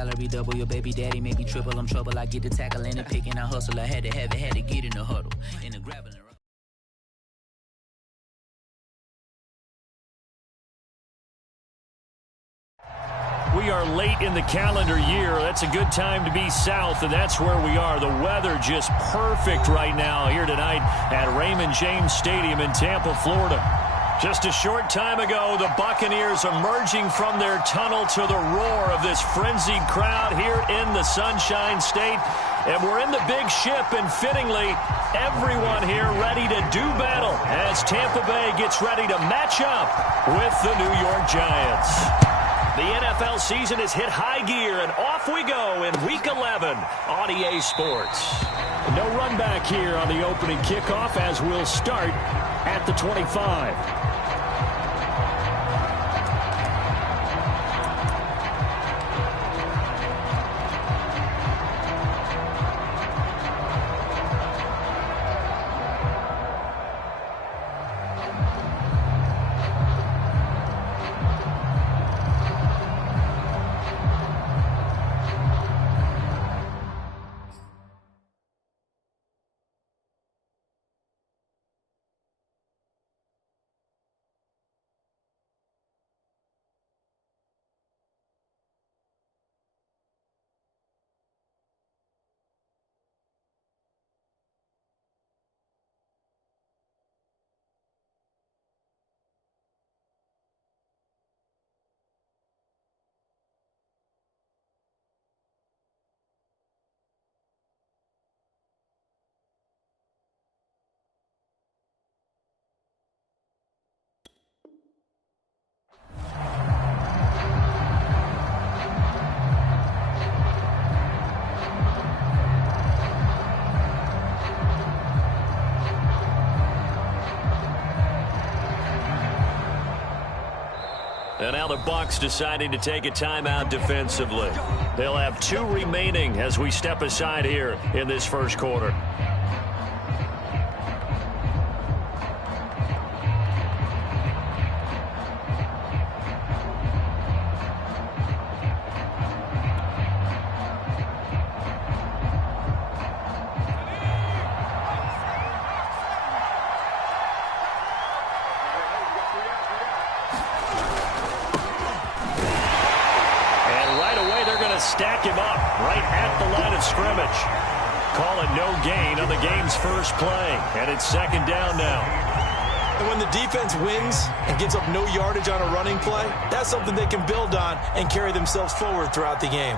salary double. Your baby daddy make me triple. I'm trouble. I get the tackling and picking. I hustle. I had to have it, had to get in the huddle. In the grabbing. We are late in the calendar year. That's a good time to be south, and that's where we are. The weather just perfect right now here tonight at Raymond James Stadium in Tampa, Florida. Just a short time ago, the Buccaneers emerging from their tunnel to the roar of this frenzied crowd here in the Sunshine State. And we're in the big ship, and fittingly, everyone here ready to do battle as Tampa Bay gets ready to match up with the New York Giants. The NFL season has hit high gear, and off we go in Week 11 on EA Sports. No run back here on the opening kickoff as we'll start at the 25. And now the Bucs deciding to take a timeout defensively. They'll have 2 remaining as we step aside here in this first quarter. Stack him up right at the line of scrimmage. Call it no gain on the game's first play, and it's second down now. And when the defense wins and gives up no yardage on a running play, that's something they can build on and carry themselves forward throughout the game.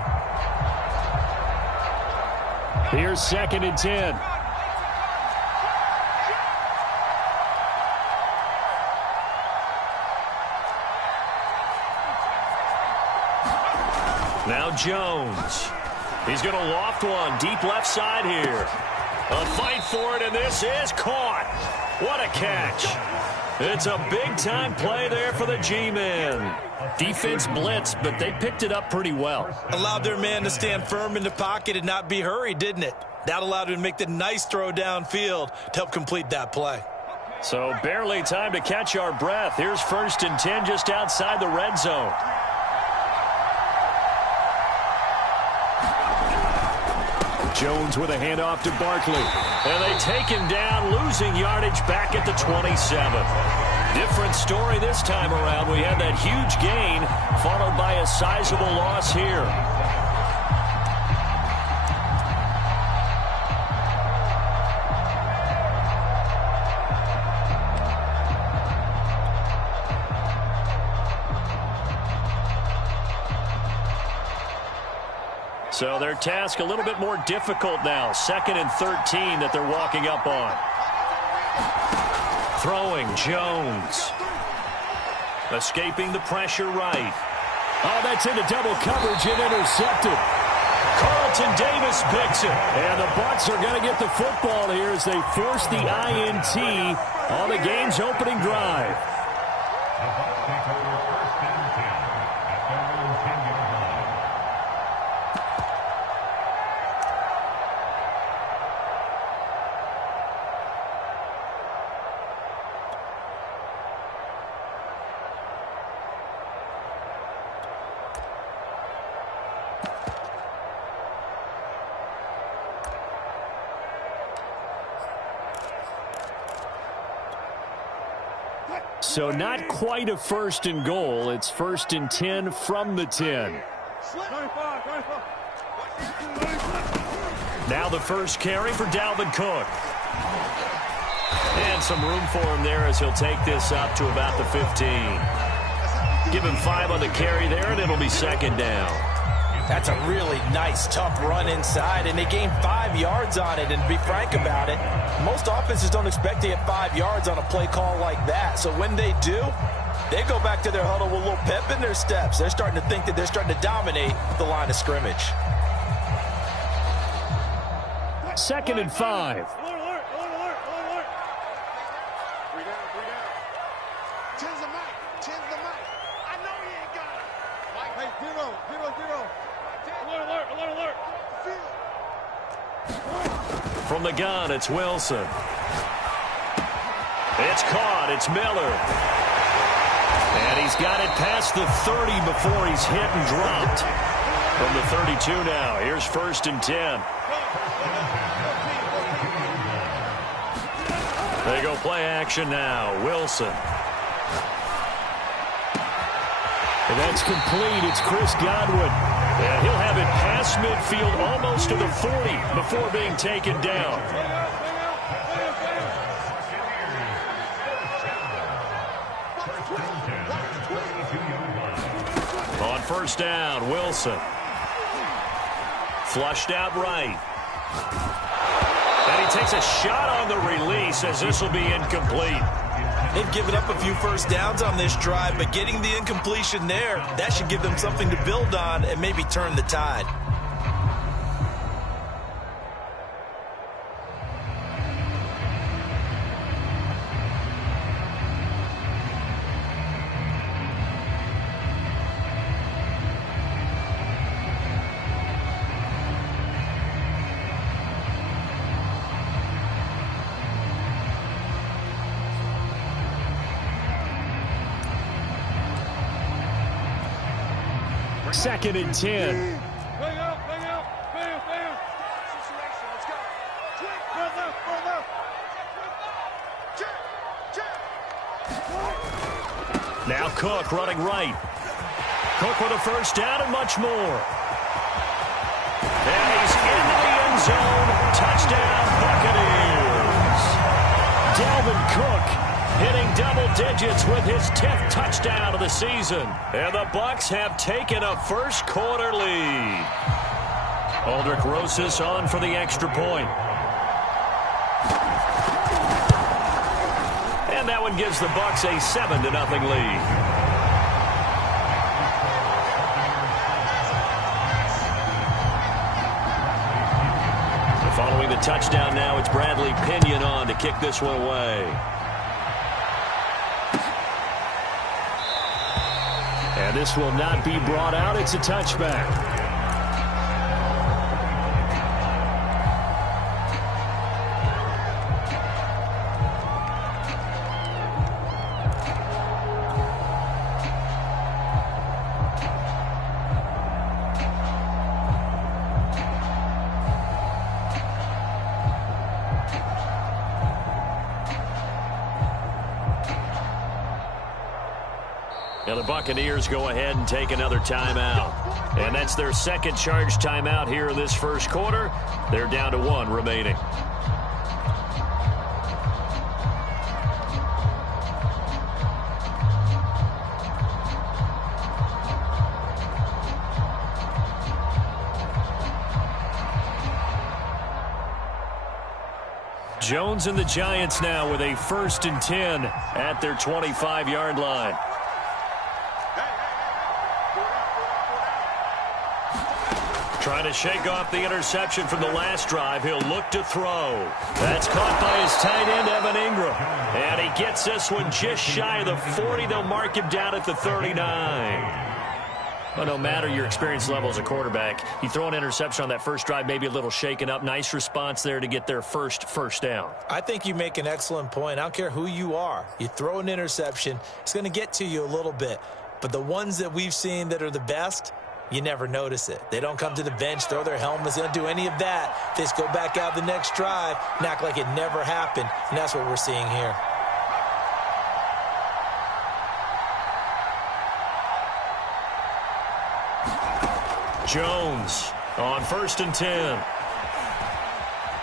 Here's 2nd and 10. Now Jones. He's going to loft one deep left side here. A fight for it, and this is caught. What a catch. It's a big-time play there for the G-men. Defense blitzed, but they picked it up pretty well. Allowed their man to stand firm in the pocket and not be hurried, didn't it? That allowed him to make the nice throw downfield to help complete that play. So barely time to catch our breath. Here's 1st and 10 just outside the red zone. Jones with a handoff to Barkley. And they take him down, losing yardage back at the 27. Different story this time around. We had that huge gain, followed by a sizable loss here. So their task a little bit more difficult now. 2nd and 13 that they're walking up on. Throwing, Jones. Escaping the pressure right. Oh, that's into double coverage and intercepted. Carlton Davis picks it. And the Bucs are going to get the football here as they force the INT on the game's opening drive. So not quite a 1st and goal. It's 1st and 10 from the 10. Now the first carry for Dalvin Cook. And some room for him there as he'll take this up to about the 15. Give him 5 on the carry there, and it'll be 2nd down. That's a really nice, tough run inside, and they gained 5 yards on it. And to be frank about it, most offenses don't expect to get 5 yards on a play call like that. So when they do, they go back to their huddle with a little pep in their steps. They're starting to think that they're starting to dominate the line of scrimmage. 2nd and 5. From the gun, it's Wilson. It's caught. It's Miller. And he's got it past the 30 before he's hit and dropped. From the 32 now. Here's 1st and 10. They go play action now. Wilson. And that's complete. It's Chris Godwin. And he'll have it past midfield almost to the 40 before being taken down. On 1st down, Wilson. Flushed out right. And he takes a shot on the release as this will be incomplete. They've given up a few first downs on this drive, but getting the incompletion there, that should give them something to build on and maybe turn the tide. Second and 10. Now Cook running right. Cook with a first down and much more. And he's into the end zone. Touchdown, Buccaneers. Dalvin Cook hitting double digits with his 10th touchdown of the season. And the Bucs have taken a first quarter lead. Aldrich Rosas on for the extra point. And that one gives the Bucs a 7-0 lead. Following the touchdown now, it's Bradley Pinion on to kick this one away. And this will not be brought out. It's a touchback. Now the Buccaneers go ahead and take another timeout. And that's their second charge timeout here in this first quarter. They're down to 1 remaining. Jones and the Giants now with a 1st and 10 at their 25-yard line. Trying to shake off the interception from the last drive. He'll look to throw. That's caught by his tight end, Evan Ingram. And he gets this one just shy of the 40. They'll mark him down at the 39. Well, no matter your experience level as a quarterback, you throw an interception on that first drive, maybe a little shaken up. Nice response there to get their first down. I think you make an excellent point. I don't care who you are. You throw an interception, it's going to get to you a little bit. But the ones that we've seen that are the best, you never notice it. They don't come to the bench, throw their helmets. They don't do any of that. They just go back out the next drive and act like it never happened. And that's what we're seeing here. Jones on 1st and 10.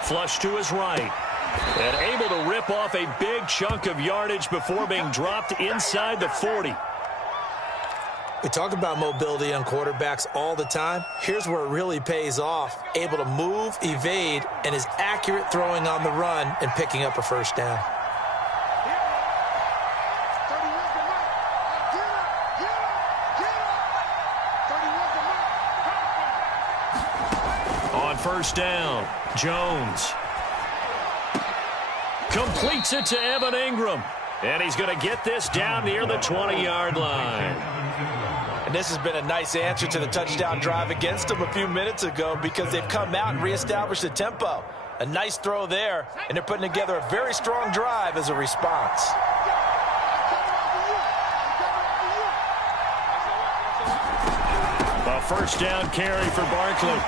Flush to his right. And able to rip off a big chunk of yardage before being dropped inside the 40. We talk about mobility on quarterbacks all the time. Here's where it really pays off. Able to move, evade, and is accurate throwing on the run and picking up a first down. On 1st down, Jones completes it to Evan Ingram. And he's going to get this down near the 20-yard line. And this has been a nice answer to the touchdown drive against them a few minutes ago because they've come out and reestablished the tempo. A nice throw there, and they're putting together a very strong drive as a response. A 1st down carry for Barkley.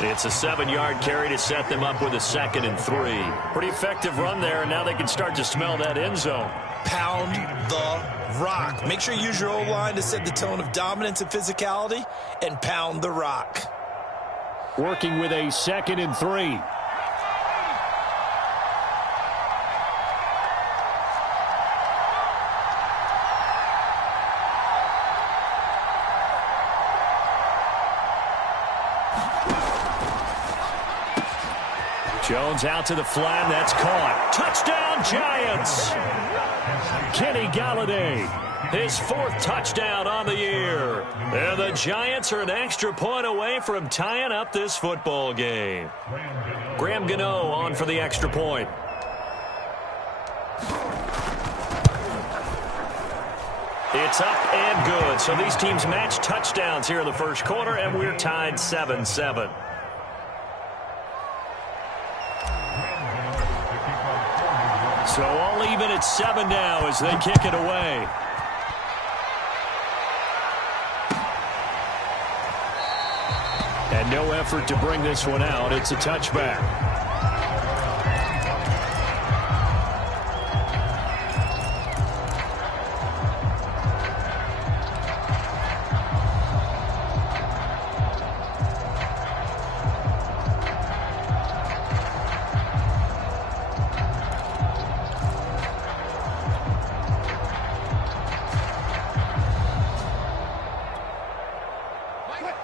It's a 7-yard carry to set them up with a 2nd and 3. Pretty effective run there, and now they can start to smell that end zone. Pound the rock. Make sure you use your O-line to set the tone of dominance and physicality, and pound the rock. Working with a 2nd and 3. Jones out to the flat. That's caught. Touchdown, Giants. Kenny Galladay, his 4th touchdown on the year. And the Giants are an extra point away from tying up this football game. Graham Gano on for the extra point. It's up and good. So these teams match touchdowns here in the 1st quarter, and we're tied 7-7. So all even at 7 now as they kick it away. And no effort to bring this one out. It's a touchback.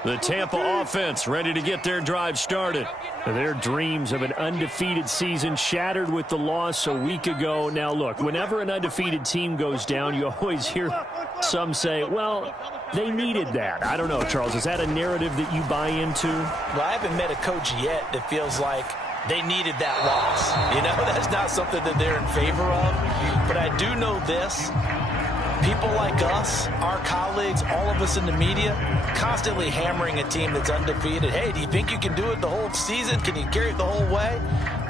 The Tampa offense ready to get their drive started. Their dreams of an undefeated season shattered with the loss a week ago. Now, look, whenever an undefeated team goes down, you always hear some say, well, they needed that. I don't know, Charles. Is that a narrative that you buy into? Well, I haven't met a coach yet that feels like they needed that loss. You know, that's not something that they're in favor of. But I do know this. People like us, our colleagues, all of us in the media, constantly hammering a team that's undefeated. Hey, do you think you can do it the whole season? Can you carry it the whole way?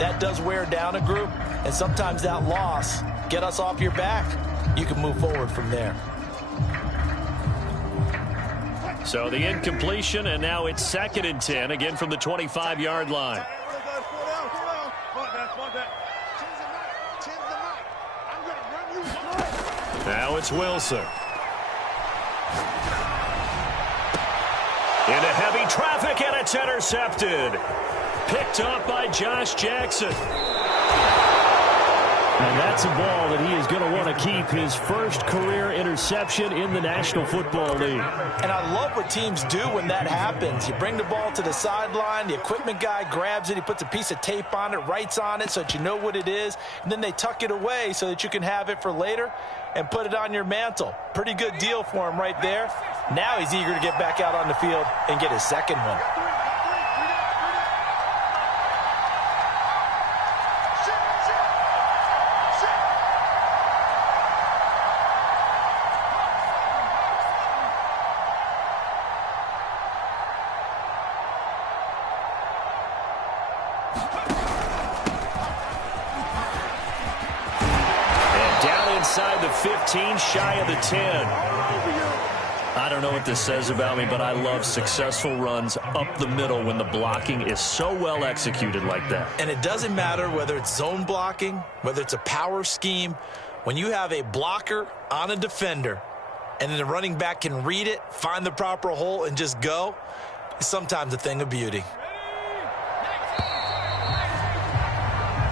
That does wear down a group, and sometimes that loss, get us off your back, you can move forward from there. So the incompletion, and now it's 2nd and 10, again from the 25-yard line. Now it's Wilson. Into heavy traffic, and it's intercepted. Picked up by Josh Jackson. And that's a ball that he is going to want to keep, his 1st career interception in the National Football League. And I love what teams do when that happens. You bring the ball to the sideline, the equipment guy grabs it, he puts a piece of tape on it, writes on it so that you know what it is, and then they tuck it away so that you can have it for later and put it on your mantle. Pretty good deal for him right there. Now he's eager to get back out on the field and get his 2nd one. Inside the 15, shy of the 10. I don't know what this says about me, but I love successful runs up the middle when the blocking is so well executed like that. And it doesn't matter whether it's zone blocking, whether it's a power scheme. When you have a blocker on a defender, and then the running back can read it, find the proper hole, and just go, is sometimes a thing of beauty.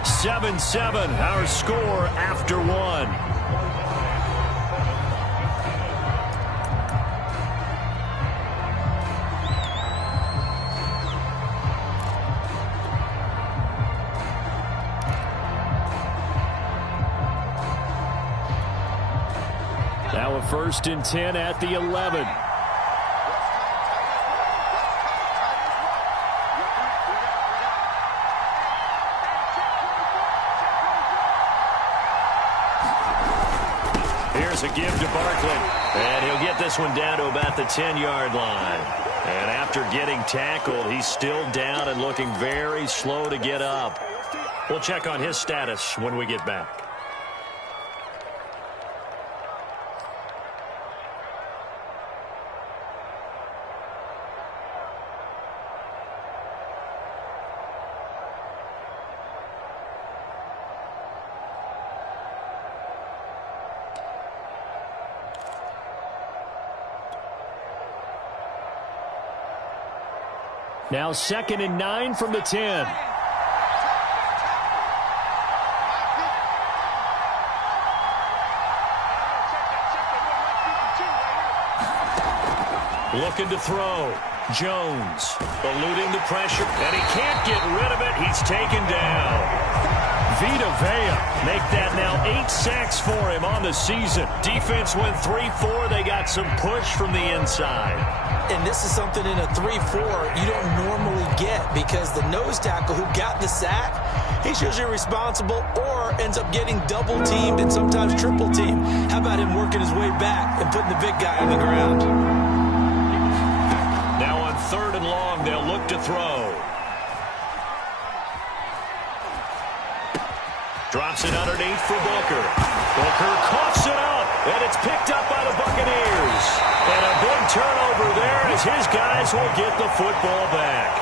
7-7, our score after one. Now a 1st and 10 at the 11. Here's a give to Barkley. And he'll get this one down to about the 10-yard line. And after getting tackled, he's still down and looking very slow to get up. We'll check on his status when we get back. Now 2nd and 9 from the 10. Looking to throw. Jones eluding the pressure, and he can't get rid of it. He's taken down. Vita Vea make that now 8 sacks for him on the season. Defense went 3-4. They got some push from the inside. And this is something in a 3-4 you don't normally get, because the nose tackle who got the sack, he's usually responsible or ends up getting double-teamed and sometimes triple-teamed. How about him working his way back and putting the big guy on the ground? Now on 3rd and long, they'll look to throw. Drops it underneath for Booker. Booker coughs it up, and it's picked up by the Buccaneers. And a big turnover there as his guys will get the football back.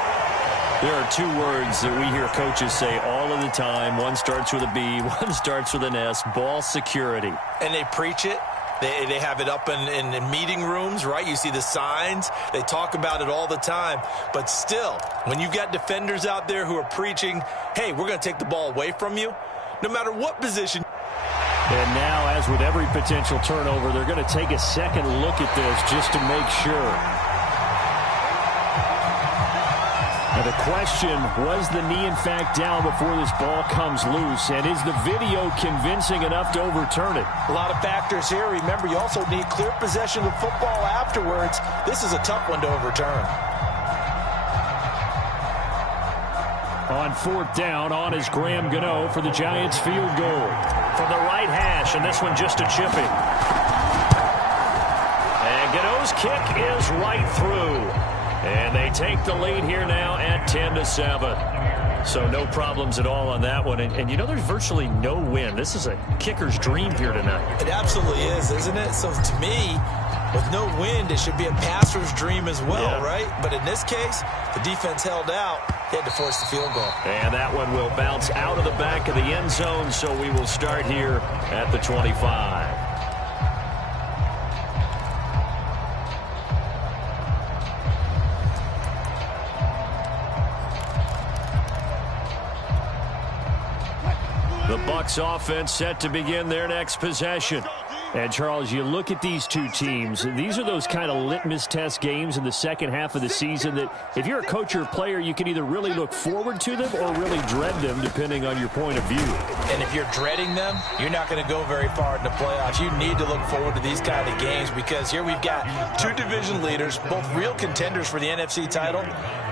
There are 2 words that we hear coaches say all of the time. One starts with a B, one starts with an S, ball security. And they preach it. They have it up in meeting rooms, right? You see the signs. They talk about it all the time. But still, when you've got defenders out there who are preaching, hey, we're going to take the ball away from you, no matter what position. And now, as with every potential turnover, they're going to take a second look at this just to make sure. Now the question, was the knee in fact down before this ball comes loose? And is the video convincing enough to overturn it? A lot of factors here. Remember, you also need clear possession of the football afterwards. This is a tough one to overturn. On 4th down, on is Graham Gano for the Giants field goal. From the right hash, and this one just a chipping. And Gano's kick is right through. And they take the lead here now at 10-7. So no problems at all on that one. And you know, there's virtually no wind. This is a kicker's dream here tonight. It absolutely is, isn't it? So to me, with no wind, it should be a passer's dream as well, right? But in this case, the defense held out. They had to force the field goal. And that one will bounce out of the back of the end zone, so we will start here at the 25. The Bucs offense set to begin their next possession. And, Charles, you look at these 2 teams, these are those kind of litmus test games in the second half of the season that if you're a coach or a player, you can either really look forward to them or really dread them, depending on your point of view. And if you're dreading them, you're not going to go very far in the playoffs. You need to look forward to these kind of games, because here we've got 2 division leaders, both real contenders for the NFC title.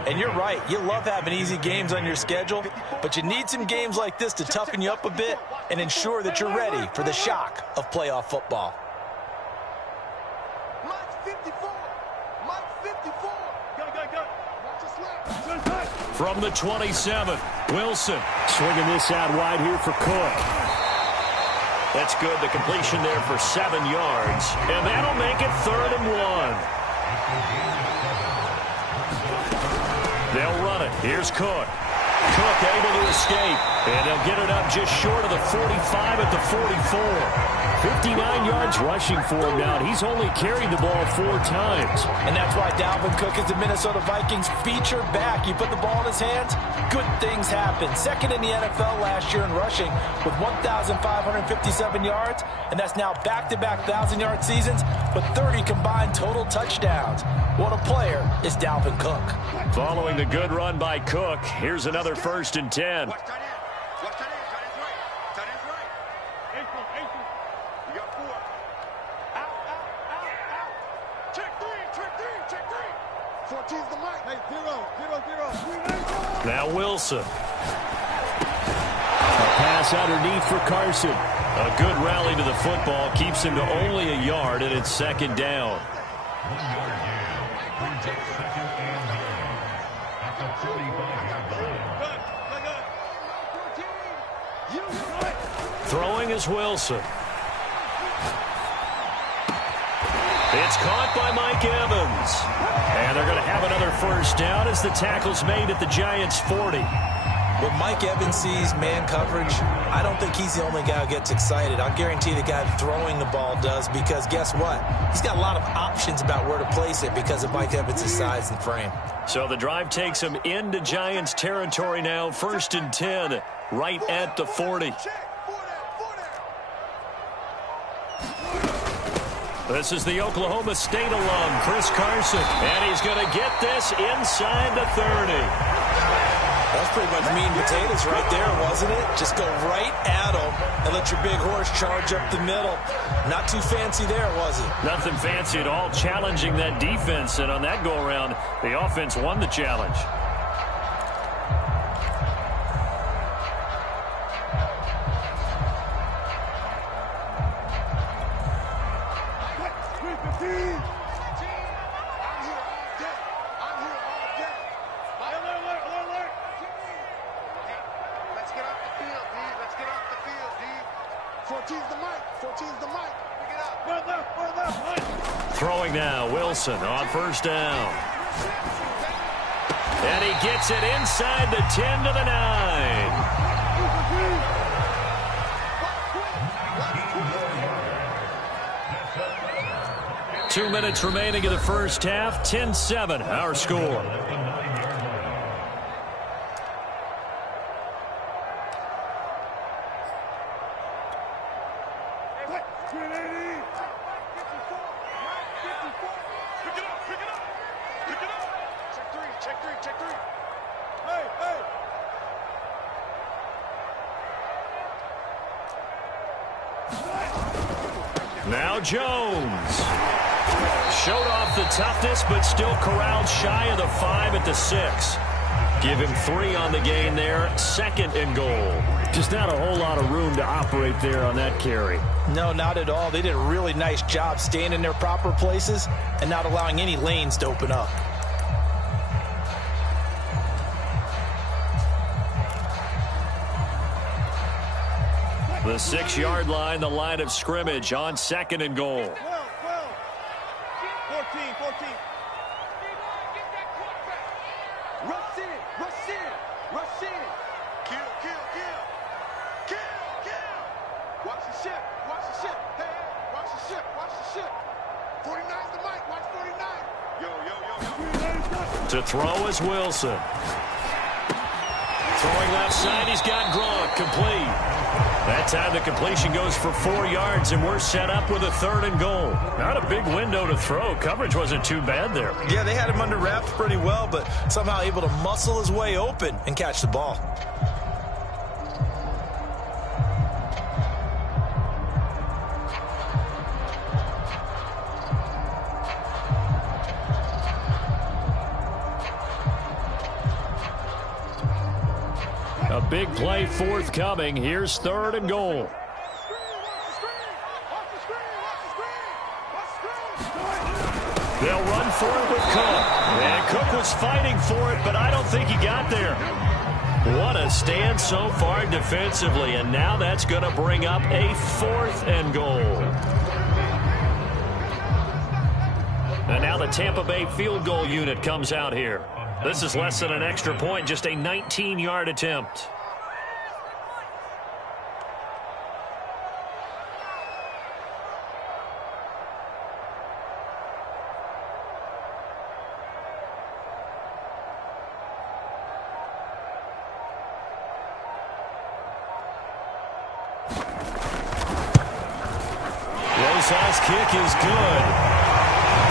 And you're right, you love having easy games on your schedule, but you need some games like this to toughen you up a bit and ensure that you're ready for the shock of playoff football. From the 27, Wilson swinging this out wide here for Cook. That's good. The completion there for 7 yards, and that'll make it 3rd and 1. They'll run it. Here's Cook. Cook able to escape, and they'll get it up just short of the 45 at the 44. 59 yards rushing for him now, and he's only carried the ball 4 times. And that's why Dalvin Cook is the Minnesota Vikings featured back. You put the ball in his hands, good things happen. Second in the NFL last year in rushing with 1,557 yards, and that's now back-to-back 1,000-yard seasons with 30 combined total touchdowns. What a player is Dalvin Cook. Following the good run by Cook, here's another 1st and 10. Now Wilson. A pass underneath for Carson. A good rally to the football keeps him to only a yard, and it's 2nd down. Throwing is Wilson. It's caught by Mike Evans. And they're going to have another 1st down as the tackle's made at the Giants' 40. When Mike Evans sees man coverage, I don't think he's the only guy who gets excited. I'll guarantee the guy throwing the ball does, because guess what? He's got a lot of options about where to place it because of Mike Evans' size and frame. So the drive takes him into Giants territory now. 1st and 10, right at the 40. This is the Oklahoma State alum, Chris Carson. And he's going to get this inside the 30. That's pretty much meat and potatoes right there, wasn't it? Just go right at him and let your big horse charge up the middle. Not too fancy there, was it? Nothing fancy at all, challenging that defense. And on that go-around, the offense won the challenge. Throwing now, Wilson on 1st down. And he gets it inside the 10 to the 9. Two minutes remaining in the 1st half. 10-7, our score. Now Jones. Showed off the toughness, but still corralled shy of the 5 at the 6. Give him 3 on the gain there. 2nd and goal. Just not a whole lot of room to operate there on that carry. No, not at all. They did a really nice job staying in their proper places and not allowing any lanes to open up. The 6-yard line, the line of scrimmage on 2nd and goal. 14. Rush in. Kill. Watch the ship. Hey, watch the ship. 49's the mic. Watch 49. Yo. To throw is Wilson. Throwing left side, he's got Gronk, complete. That time the completion goes for 4 yards, and we're set up with a 3rd and goal. Not a big window to throw. Coverage wasn't too bad there. Yeah, they had him under wraps pretty well, but somehow able to muscle his way open and catch the ball. A big play forthcoming. Here's 3rd and goal. They'll run for it with Cook. And Cook was fighting for it, but I don't think he got there. What a stand so far defensively, and now that's going to bring up a 4th and goal. And now the Tampa Bay field goal unit comes out here. This is less than an extra point, just a 19-yard attempt. kick is good.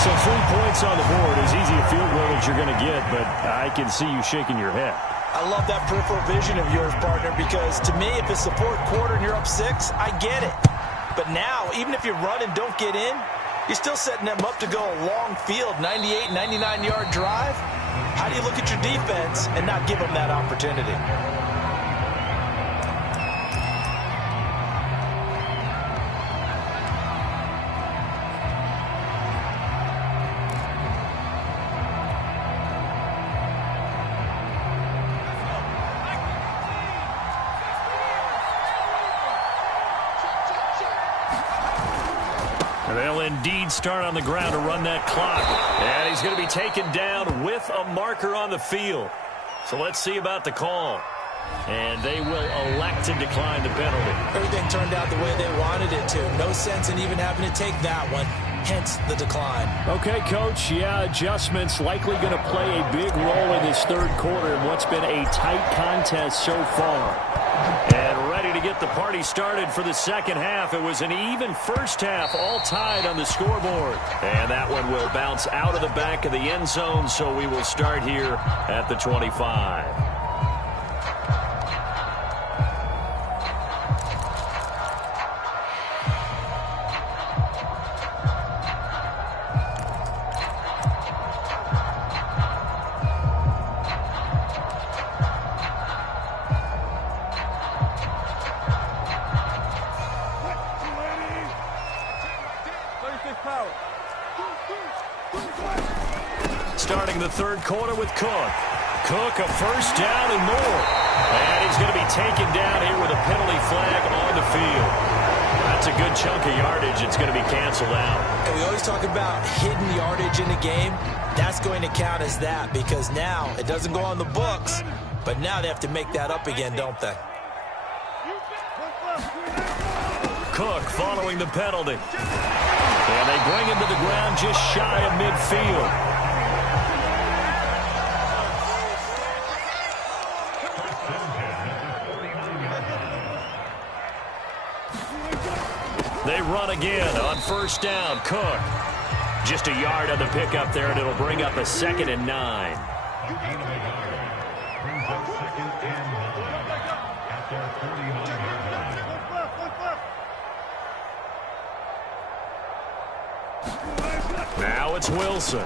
So 3 points on the board, as easy a field goal as you're going to get, but I can see you shaking your head. I love that peripheral vision of yours, partner, because to me, if it's the fourth quarter and you're up 6, I get it. But now, even if you run and don't get in, you're still setting them up to go a long field, 98, 99-yard drive. How do you look at your defense and not give them that opportunity? They'll indeed start on the ground to run that clock. And he's going to be taken down with a marker on the field. So let's see about the call. And they will elect to decline the penalty. Everything turned out the way they wanted it to. No sense in even having to take that one. Hence the decline. Okay, Coach. Yeah, adjustments likely going to play a big role in this third quarter in what's been a tight contest so far. And ready to get the party started for the second half. It was an even first half, all tied on the scoreboard. And that one will bounce out of the back of the end zone, so we will start here at the 25. Starting the third quarter with Cook. Cook, a first down and more. And he's going to be taken down here with a penalty flag on the field. That's a good chunk of yardage. It's going to be canceled out. And we always talk about hidden yardage in the game. That's going to count as that because now it doesn't go on the books, but now they have to make that up again, don't they? Cook following the penalty. And they bring him to the ground just shy of midfield. They run again on first down. Cook. Just a yard on the pickup there, and it'll bring up a 2nd and 9. Now it's Wilson.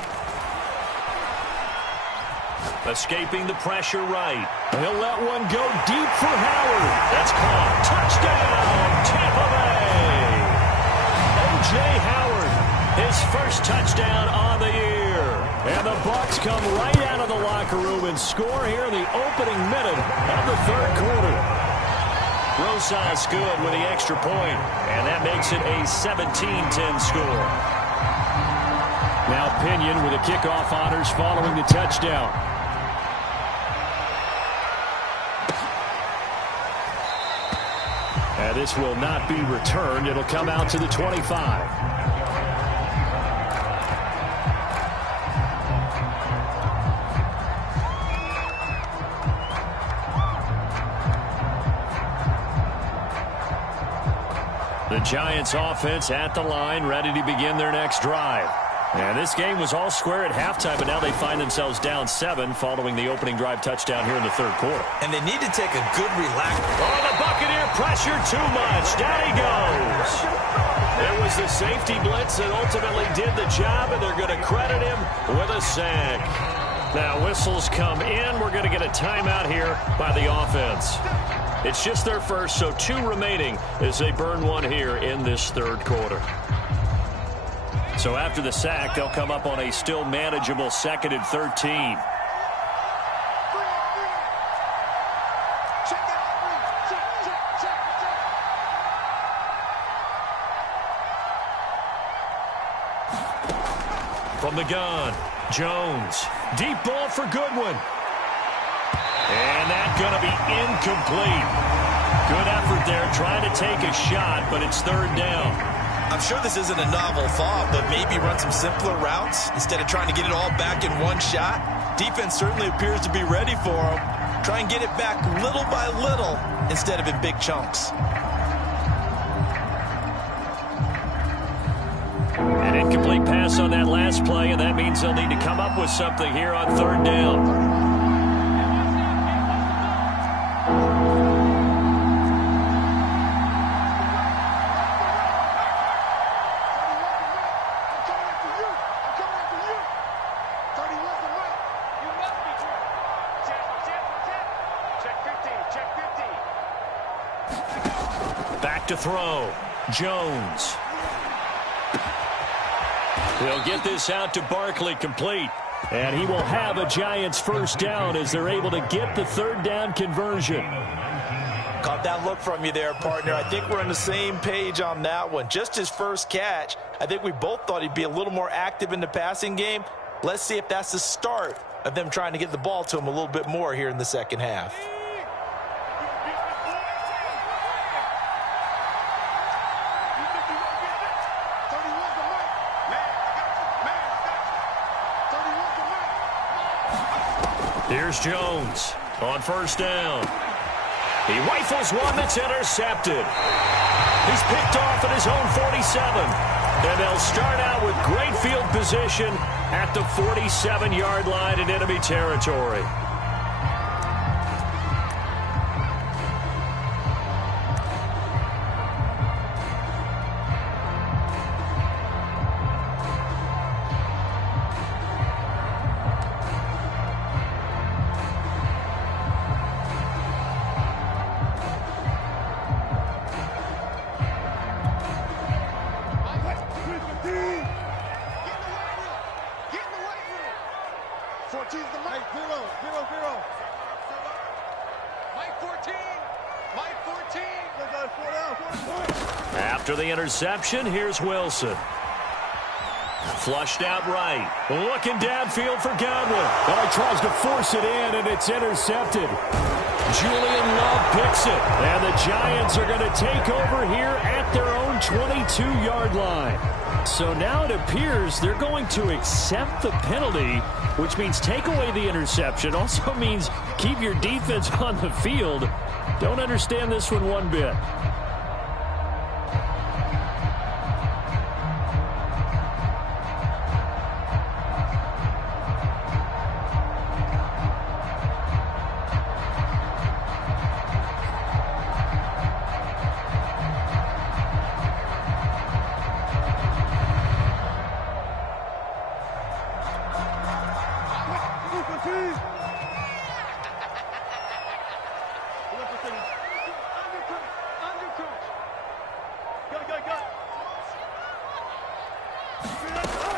Escaping the pressure right. He'll let one go deep for Howard. That's caught. Touchdown, Tampa Bay. O.J. Howard, his first touchdown on the year. And the Bucs come right out of the locker room and score here in the opening minute of the third quarter. Rosas good with the extra point, and that makes it a 17-10 score. Now Pinion with the kickoff honors following the touchdown. And this will not be returned. It'll come out to the 25. The Giants offense at the line, ready to begin their next drive. And this game was all square at halftime, but now they find themselves down 7 following the opening drive touchdown here in the third quarter. And they need to take a good relax. Oh, the Buccaneer pressure too much. Down he goes. It was the safety blitz that ultimately did the job, and they're going to credit him with a sack. Now whistles come in. We're going to get a timeout here by the offense. It's just their first, so 2 remaining as they burn one here in this third quarter. So after the sack, they'll come up on a still manageable 2nd and 13. From the gun, Jones. Deep ball for Goodwin. And that's going to be incomplete. Good effort there trying to take a shot, but it's third down. I'm sure this isn't a novel thought, but maybe run some simpler routes instead of trying to get it all back in one shot. Defense certainly appears to be ready for them. Try and get it back little by little instead of in big chunks. An incomplete pass on that last play, and that means they'll need to come up with something here on third down. Back to throw. Jones. He'll get this out to Barkley, complete. And he will have a Giants first down as they're able to get the third down conversion. Caught that look from you there, partner. I think we're on the same page on that one. Just his first catch, I think we both thought he'd be a little more active in the passing game. Let's see if that's the start of them trying to get the ball to him a little bit more here in the second half. Here's Jones on first down. He rifles one that's intercepted. He's picked off at his own 47. And they'll start out with great field position at the 47-yard line in enemy territory. After the interception, here's Wilson. Flushed out right. Looking downfield for Godwin. He tries to force it in, and it's intercepted. Julian Love picks it. And the Giants are going to take over here at their own 22-yard line. So now it appears they're going to accept the penalty, which means take away the interception. Also means keep your defense on the field. Don't understand this one bit.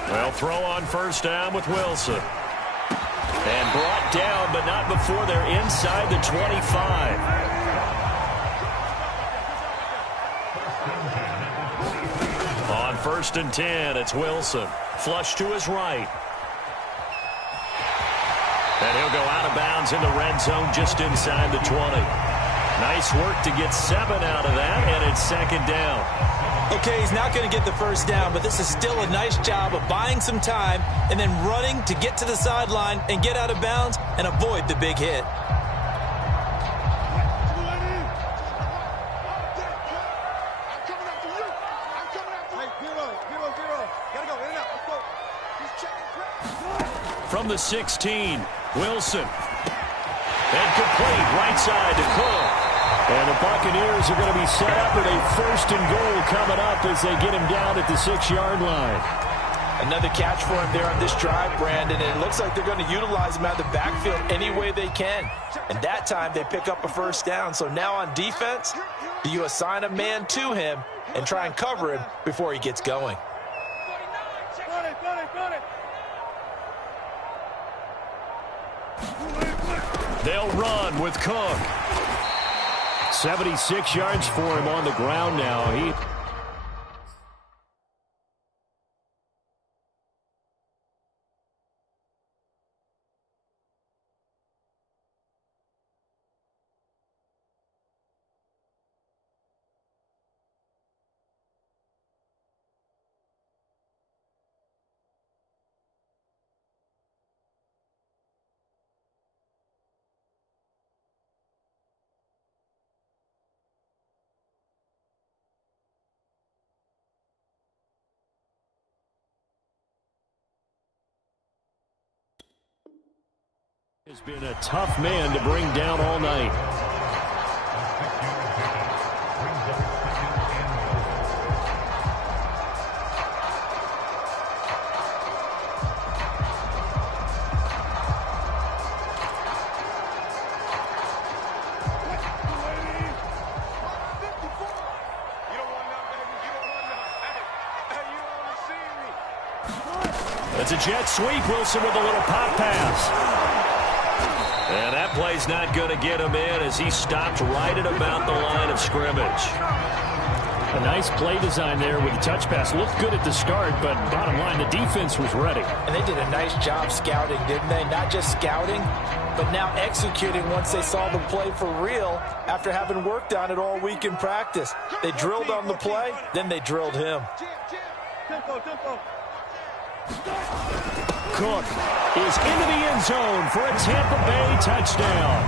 Well, throw on first down with Wilson. And brought down, but not before they're inside the 25. On first and 10, it's Wilson. Flush to his right. And he'll go out of bounds in the red zone just inside the 20. Nice work to get 7 out of that, and it's second down. Okay, he's not going to get the first down, but this is still a nice job of buying some time and then running to get to the sideline and get out of bounds and avoid the big hit. From the 16, Wilson. And complete right side to Cook. And the Buccaneers are going to be set up with a first and goal coming up as they get him down at the 6-yard line. Another catch for him there on this drive, Brandon, and it looks like they're going to utilize him out of the backfield any way they can. And that time they pick up a first down. So now on defense, do you assign a man to him and try and cover him before he gets going? They'll run with Cook. 76 yards for him on the ground now. Has been a tough man to bring down all night. It's a jet sweep. Wilson with a little pop pass. And that play's not going to get him in as he stopped right at about the line of scrimmage. A nice play design there with the touch pass. Looked good at the start, but bottom line, the defense was ready. And they did a nice job scouting, didn't they? Not just scouting, but now executing once they saw the play for real after having worked on it all week in practice. They drilled on the play, then they drilled him. Cook is into the end zone for a Tampa Bay touchdown.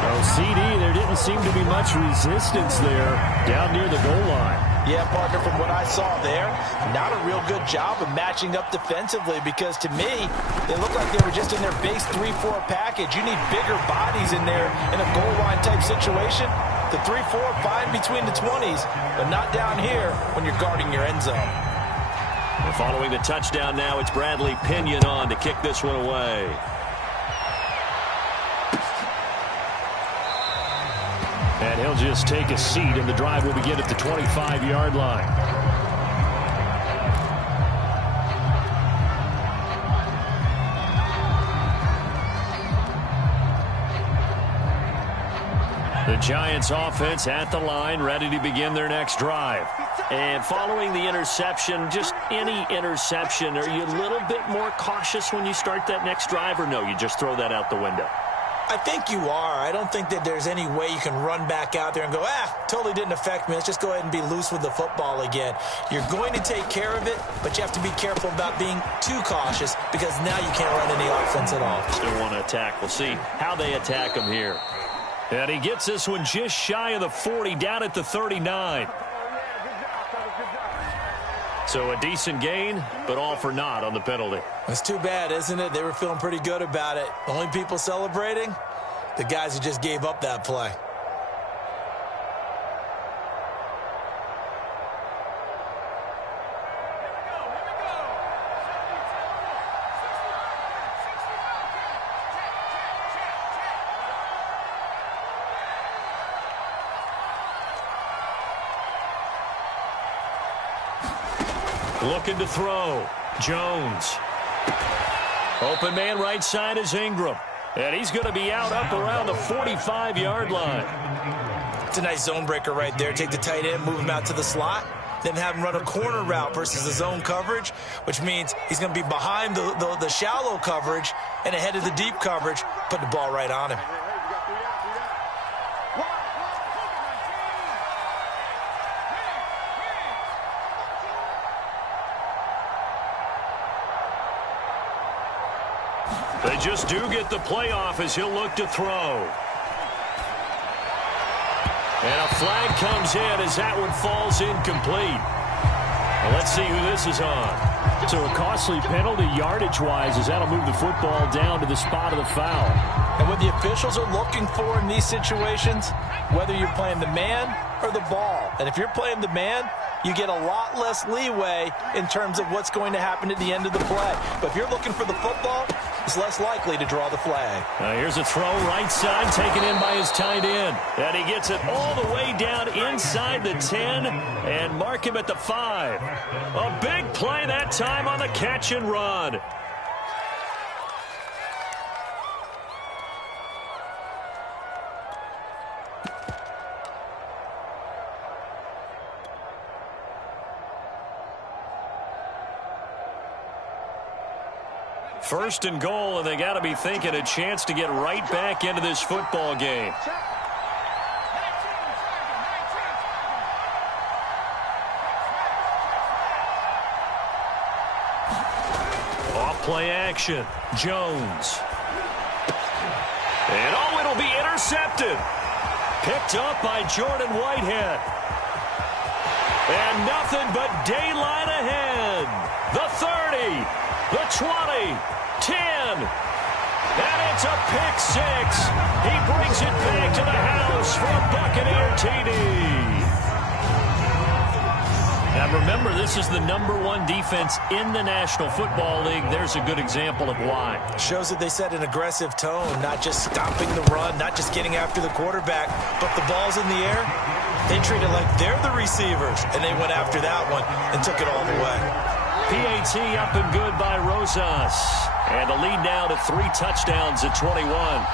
No CD, there didn't seem to be much resistance there down near the goal line. Yeah, partner, from what I saw there, not a real good job of matching up defensively because to me, they look like they were just in their base 3-4 package. You need bigger bodies in there in a goal line type situation. The 3-4 fine between the 20s, but not down here when you're guarding your end zone. And following the touchdown now, it's Bradley Pinion on to kick this one away. And he'll just take a seat, and the drive will begin at the 25-yard line. The Giants offense at the line, ready to begin their next drive. And following the interception, just any interception, are you a little bit more cautious when you start that next drive, or no, you just throw that out the window? I think you are. I don't think that there's any way you can run back out there and go, totally didn't affect me. Let's just go ahead and be loose with the football again. You're going to take care of it, but you have to be careful about being too cautious because now you can't run any offense at all. Still want to attack. We'll see how they attack him here. And he gets this one just shy of the 40, down at the 39. So a decent gain, but all for naught on the penalty. It's too bad, isn't it? They were feeling pretty good about it. The only people celebrating, the guys who just gave up that play. Looking to throw. Jones. Open man right side is Ingram. And he's going to be out up around the 45-yard line. It's a nice zone breaker right there. Take the tight end, move him out to the slot, then have him run a corner route versus the zone coverage, which means he's going to be behind the shallow coverage and ahead of the deep coverage, put the ball right on him. They just do get the playoff as he'll look to throw. And a flag comes in as that one falls incomplete. Well, let's see who this is on. So a costly penalty yardage-wise as that'll move the football down to the spot of the foul. And what the officials are looking for in these situations, whether you're playing the man or the ball. And if you're playing the man, you get a lot less leeway in terms of what's going to happen at the end of the play. But if you're looking for the football, it's less likely to draw the flag. Here's a throw right side taken in by his tight end. And he gets it all the way down inside the 10 and mark him at the 5. A big play that time on the catch and run. First and goal, and they got to be thinking a chance to get right back into this football game. Off play action, Jones. And oh, it'll be intercepted. Picked up by Jordan Whitehead. And nothing but daylight ahead. The 30, the 20, 10. And it's a pick six. He brings it back to the house for a Buccaneer TD. Now remember, this is the #1 defense in the National Football League. There's a good example of why. Shows that they set an aggressive tone, not just stopping the run, not just getting after the quarterback, but the ball's in the air. They treat it like they're the receivers, and they went after that one and took it all the way. PAT up and good by Rosas. And the lead now to 3 touchdowns at 21.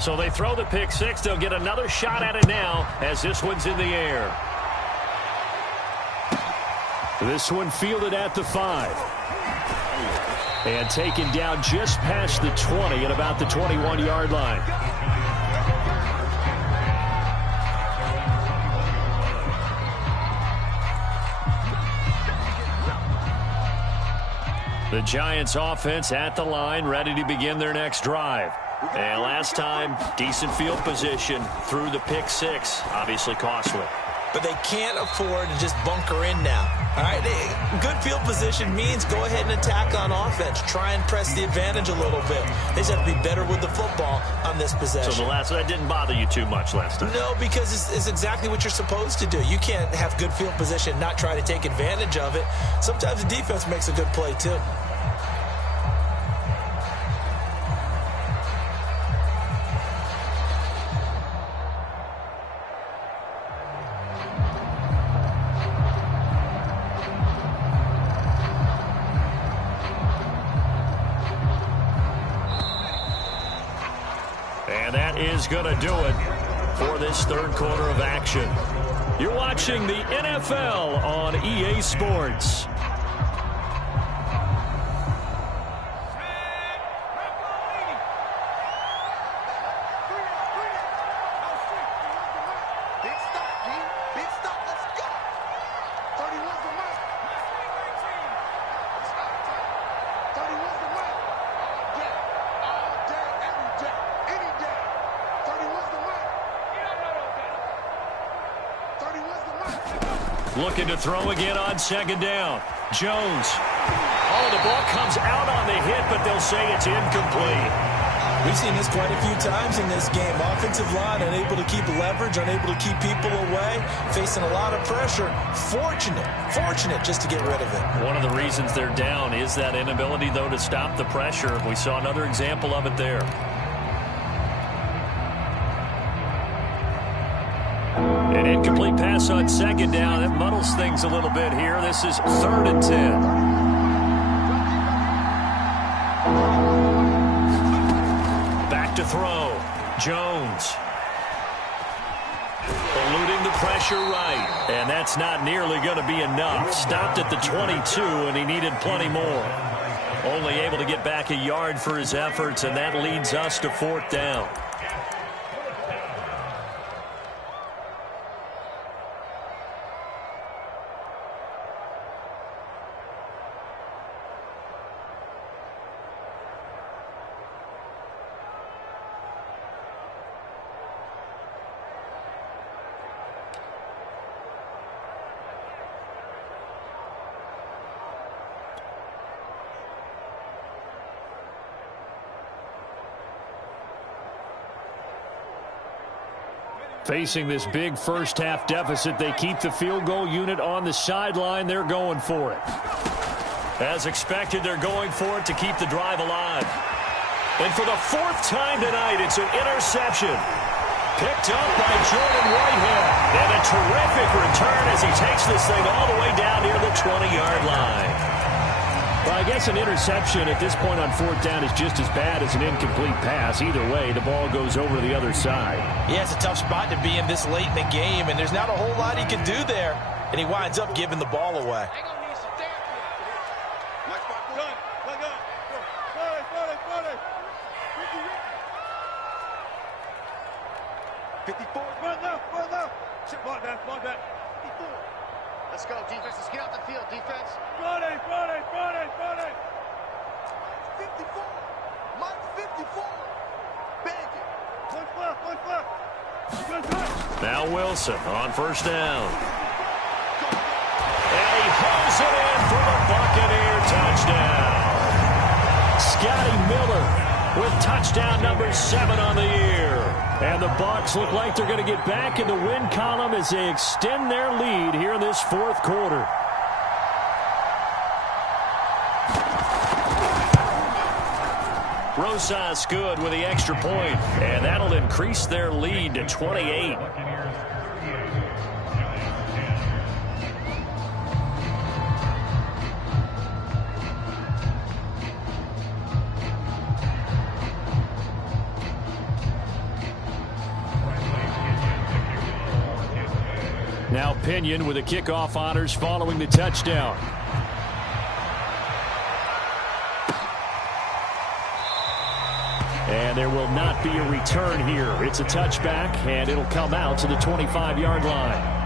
So they throw the pick six. They'll get another shot at it now as this one's in the air. This one fielded at the 5. And taken down just past the 20 at about the 21-yard line. The Giants offense at the line, ready to begin their next drive. And last time, decent field position through the pick six. Obviously costly. But they can't afford to just bunker in now. All right, good field position means go ahead and attack on offense. Try and press the advantage a little bit. They just have to be better with the football on this possession. So that didn't bother you too much last time? No, because it's exactly what you're supposed to do. You can't have good field position and not try to take advantage of it. Sometimes the defense makes a good play too. And that is going to do it for this third quarter of action. You're watching the NFL on EA Sports. Looking to throw again on second down. Jones. Oh, the ball comes out on the hit, but they'll say it's incomplete. We've seen this quite a few times in this game. Offensive line unable to keep leverage, unable to keep people away, facing a lot of pressure. Fortunate just to get rid of it. One of the reasons they're down is that inability, though, to stop the pressure. We saw another example of it there. An incomplete pass on second down. That muddles things a little bit here. This is 3rd and 10. Back to throw. Jones. Eluding the pressure right. And that's not nearly going to be enough. Stopped at the 22, and he needed plenty more. Only able to get back a yard for his efforts, and that leads us to 4th down. Facing this big first-half deficit, they keep the field goal unit on the sideline. They're going for it. As expected, they're going for it to keep the drive alive. And for the 4th time tonight, it's an interception. Picked up by Jordan Whitehead. And a terrific return as he takes this thing all the way down near the 20-yard line. Well, I guess an interception at this point on 4th down is just as bad as an incomplete pass. Either way, the ball goes over to the other side. Yeah, it's a tough spot to be in this late in the game, and there's not a whole lot he can do there. And he winds up giving the ball away. 54. One left. Sit back there. 54. Let's go, defense. Let's get out the field, defense. Run it. Now Wilson on first down. And he hauls it in for the Buccaneer touchdown. Scotty Miller with touchdown number 7 on the year. And the Bucs look like they're going to get back in the win column as they extend their lead here in this fourth quarter. Rosas good with the extra point, and that'll increase their lead to 28. Now Pinion with the kickoff honors following the touchdown. And there will not be a return here. It's a touchback, and it'll come out to the 25-yard line.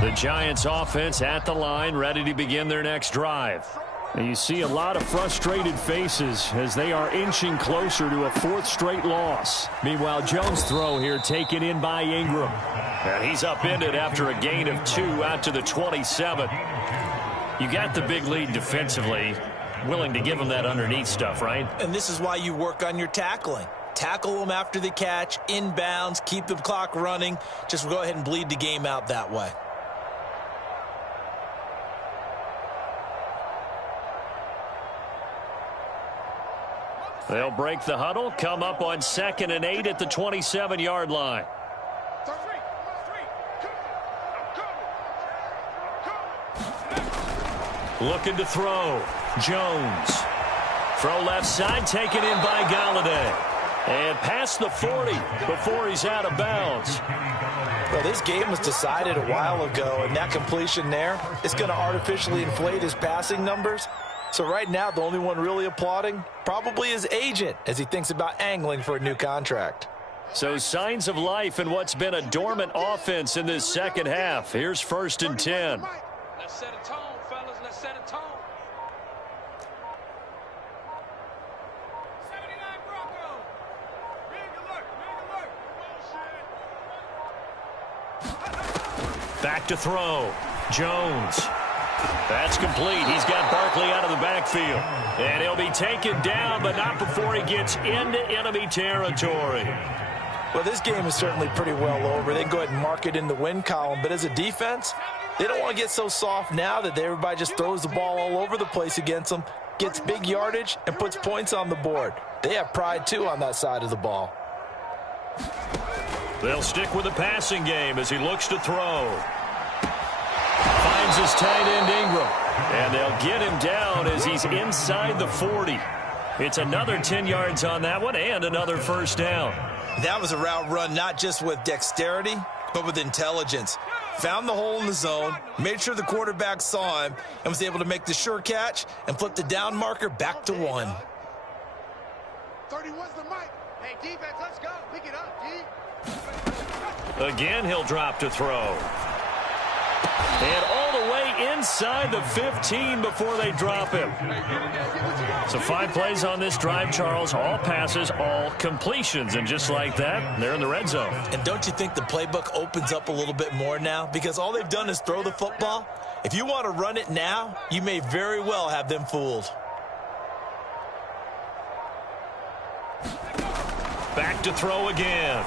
The Giants offense at the line, ready to begin their next drive. And you see a lot of frustrated faces as they are inching closer to a 4th straight loss. Meanwhile, Jones' throw here taken in by Ingram. And he's upended after a gain of 2 out to the 27. You got the big lead defensively. Willing to give them that underneath stuff, right? And this is why you work on your tackling. Tackle them after the catch, inbounds, keep the clock running. Just go ahead and bleed the game out that way. They'll break the huddle, come up on 2nd and 8 at the 27-yard line. Looking to throw. Jones. Throw left side, taken in by Galladay. And past the 40 before he's out of bounds. Well, this game was decided a while ago, and that completion there is going to artificially inflate his passing numbers. So right now, the only one really applauding probably his agent as he thinks about angling for a new contract. So signs of life in what's been a dormant offense in this second half. Here's 1st and 10. Let's set a tone, fellas. Let's set a tone. 79 Broncos. Big alert. Back to throw. Jones. That's complete. He's got Barkley out of the backfield. And he'll be taken down, but not before he gets into enemy territory. Well, this game is certainly pretty well over. They can go ahead and mark it in the win column. But as a defense, they don't want to get so soft now that everybody just throws the ball all over the place against them, gets big yardage, and puts points on the board. They have pride, too, on that side of the ball. They'll stick with the passing game as he looks to throw. Finds his tight end Ingram. And they'll get him down as he's inside the 40. It's another 10 yards on that one and another first down. That was a route run not just with dexterity, but with intelligence. Found the hole in the zone, made sure the quarterback saw him, and was able to make the sure catch and flip the down marker back to 1. 31's the mic. Hey, defense, let's go. Pick it up, D. Again, he'll drop to throw. And all the way inside the 15 before they drop him. So 5 plays on this drive, Charles. All passes, all completions. And just like that, they're in the red zone. And don't you think the playbook opens up a little bit more now? Because all they've done is throw the football. If you want to run it now, you may very well have them fooled. Back to throw again.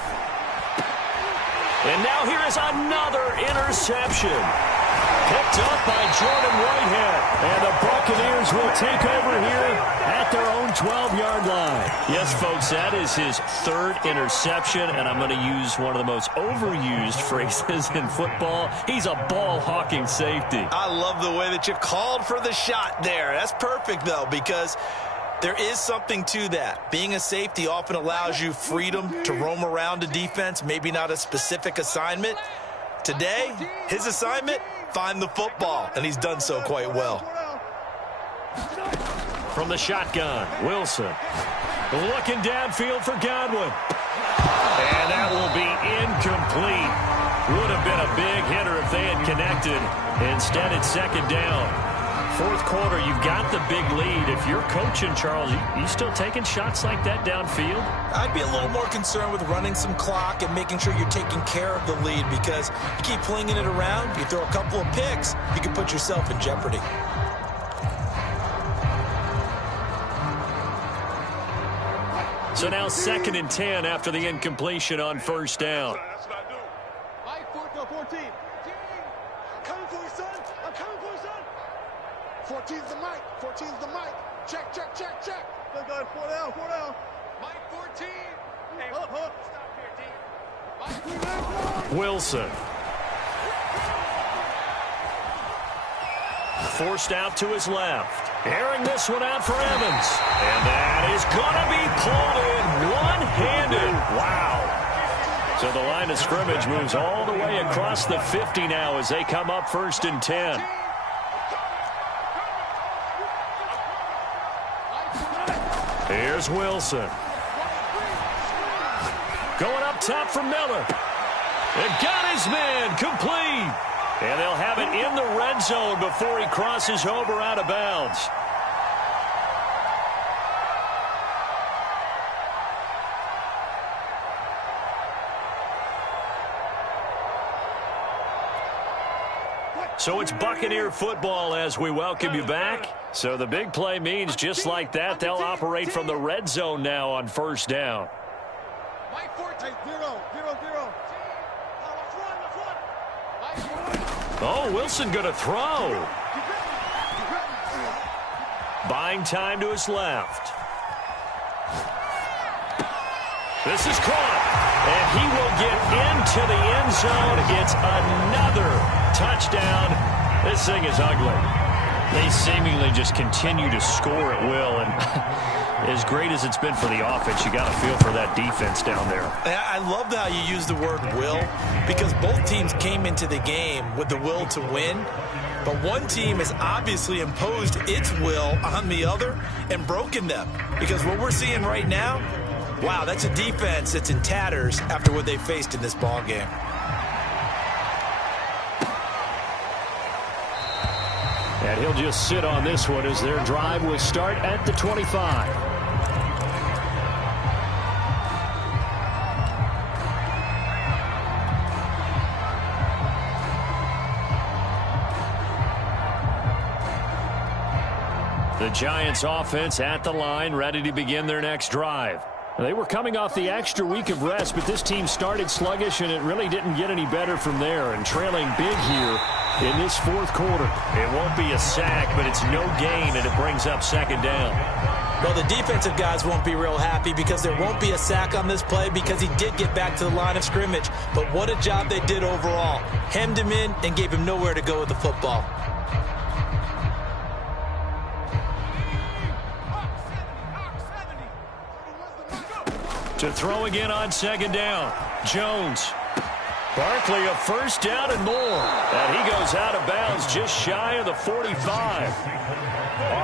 And now here is another interception. Picked up by Jordan Whitehead. And the Buccaneers will take over here at their own 12-yard line. Yes, folks, that is his 3rd interception, and I'm going to use one of the most overused phrases in football. He's a ball-hawking safety. I love the way that you called for the shot there. That's perfect, though, because There is something to that. Being a safety often allows you freedom to roam around a defense, maybe not a specific assignment. Today, his assignment, find the football, and he's done so quite well. From the shotgun, Wilson. Looking downfield for Godwin. And that will be incomplete. Would have been a big hitter if they had connected. Instead, it's second down. Fourth quarter, you've got the big lead. If you're coaching, Charles, you still taking shots like that downfield? I'd be a little more concerned with running some clock and making sure you're taking care of the lead, because you keep flinging it around, you throw a couple of picks, you can put yourself in jeopardy. So now 2nd and 10 after the incompletion on first down. That's what I do. Mike, 14. I'm coming for you, son. I'm coming for you, son. 14's the mic. 14's the mic. Check. Good, 4 down. Mike, 14. Hey, stop here, team. Wilson. Forced out to his left. Airing this one out for Evans. And that is going to be pulled in one-handed. Wow. So the line of scrimmage moves all the way across the 50 now as they come up 1st and 10. Here's Wilson. Going up top for Miller. And got his man complete. And they'll have it in the red zone before he crosses over out of bounds. So it's Buccaneer football as we welcome you back. So the big play means just like that, they'll operate from the red zone now on first down. Oh, Wilson going to throw. Buying time to his left. This is caught. And he will get into the end zone. It's another touchdown. This thing is ugly. They seemingly just continue to score at will. And as great as it's been for the offense, you got to feel for that defense down there. I love how you use the word will, because both teams came into the game with the will to win. But one team has obviously imposed its will on the other and broken them. Because what we're seeing right now, wow, that's a defense that's in tatters after what they faced in this ball game. And he'll just sit on this one as their drive will start at the 25. The Giants offense at the line, ready to begin their next drive. They were coming off the extra week of rest, but this team started sluggish, and it really didn't get any better from there. And trailing big here in this fourth quarter. It won't be a sack, but it's no gain, and it brings up second down. Well, the defensive guys won't be real happy because there won't be a sack on this play because he did get back to the line of scrimmage. But what a job they did overall. Hemmed him in and gave him nowhere to go with the football. To throw again on second down. Jones. Barkley a first down and more. And he goes out of bounds just shy of the 45.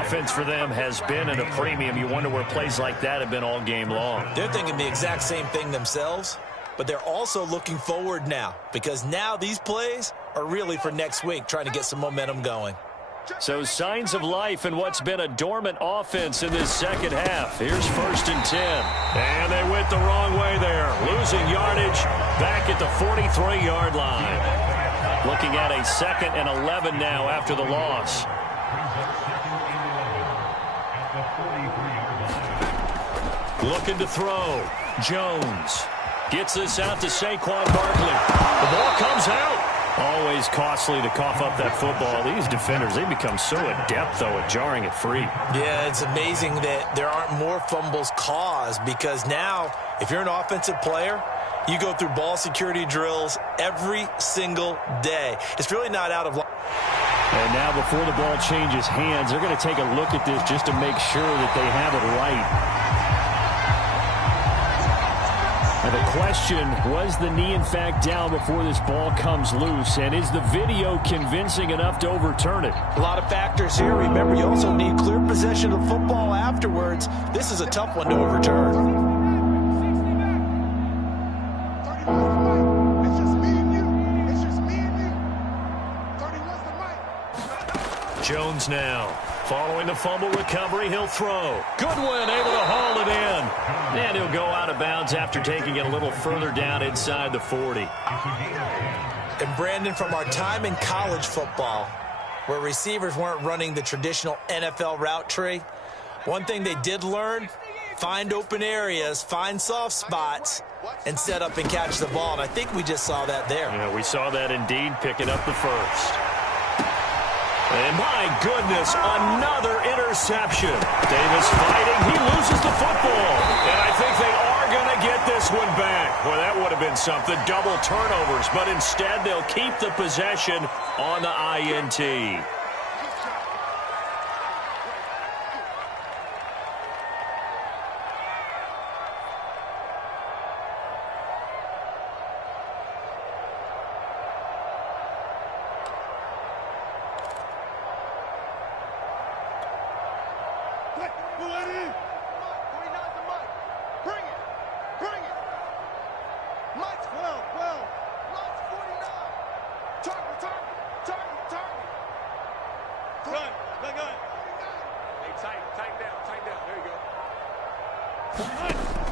Offense for them has been at a premium. You wonder where plays like that have been all game long. They're thinking the exact same thing themselves, but they're also looking forward now because now these plays are really for next week, trying to get some momentum going. So signs of life in what's been a dormant offense in this second half. Here's 1st and 10. And they went the wrong way there. Losing yardage back at the 43-yard line. Looking at a 2nd and 11 now after the loss. Looking to throw. Jones gets this out to Saquon Barkley. The ball comes out. Always costly to cough up that football. These defenders, they become so adept, though, at jarring it free. Yeah, it's amazing that there aren't more fumbles caused because now, if you're an offensive player, you go through ball security drills every single day. It's really not out of line. And now before the ball changes hands, they're going to take a look at this just to make sure that they have it right. And the question, was the knee in fact down before this ball comes loose? And is the video convincing enough to overturn it? A lot of factors here. Remember, you also need clear possession of the football afterwards. This is a tough one to overturn. Jones now. Following the fumble recovery, he'll throw. Goodwin able to haul it in. And he'll go out of bounds after taking it a little further down inside the 40. And Brandon, from our time in college football, where receivers weren't running the traditional NFL route tree, one thing they did learn, find open areas, find soft spots, and set up and catch the ball. And I think we just saw that there. Yeah, we saw that indeed, picking up the first. And my goodness, another interception. Davis fighting. He loses the football. And I think they are going to get this one back. Well, that would have been something. Double turnovers. But instead, they'll keep the possession on the INT.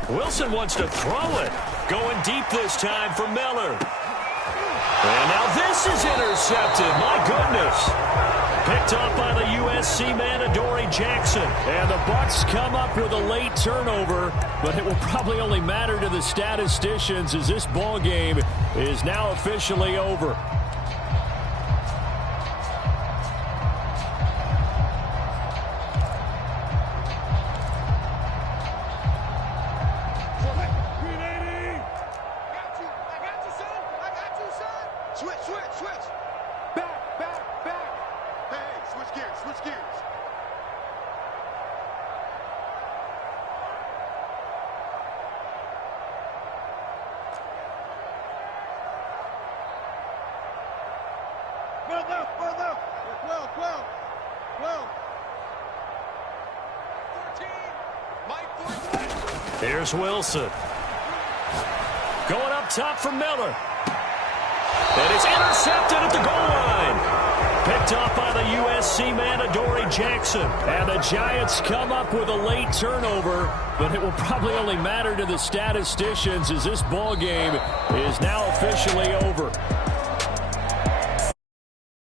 Wilson wants to throw it. Going deep this time for Miller. And now this is intercepted. My goodness. Picked off by the USC man, Adoree Jackson. And the Bucs come up with a late turnover, but it will probably only matter to the statisticians as this ball game is now officially over. Here's Wilson. Going up top for Miller. And it's intercepted at the goal line. Picked off by the USC man, Adoree Jackson. And the Giants come up with a late turnover, but it will probably only matter to the statisticians as this ball game is now officially over.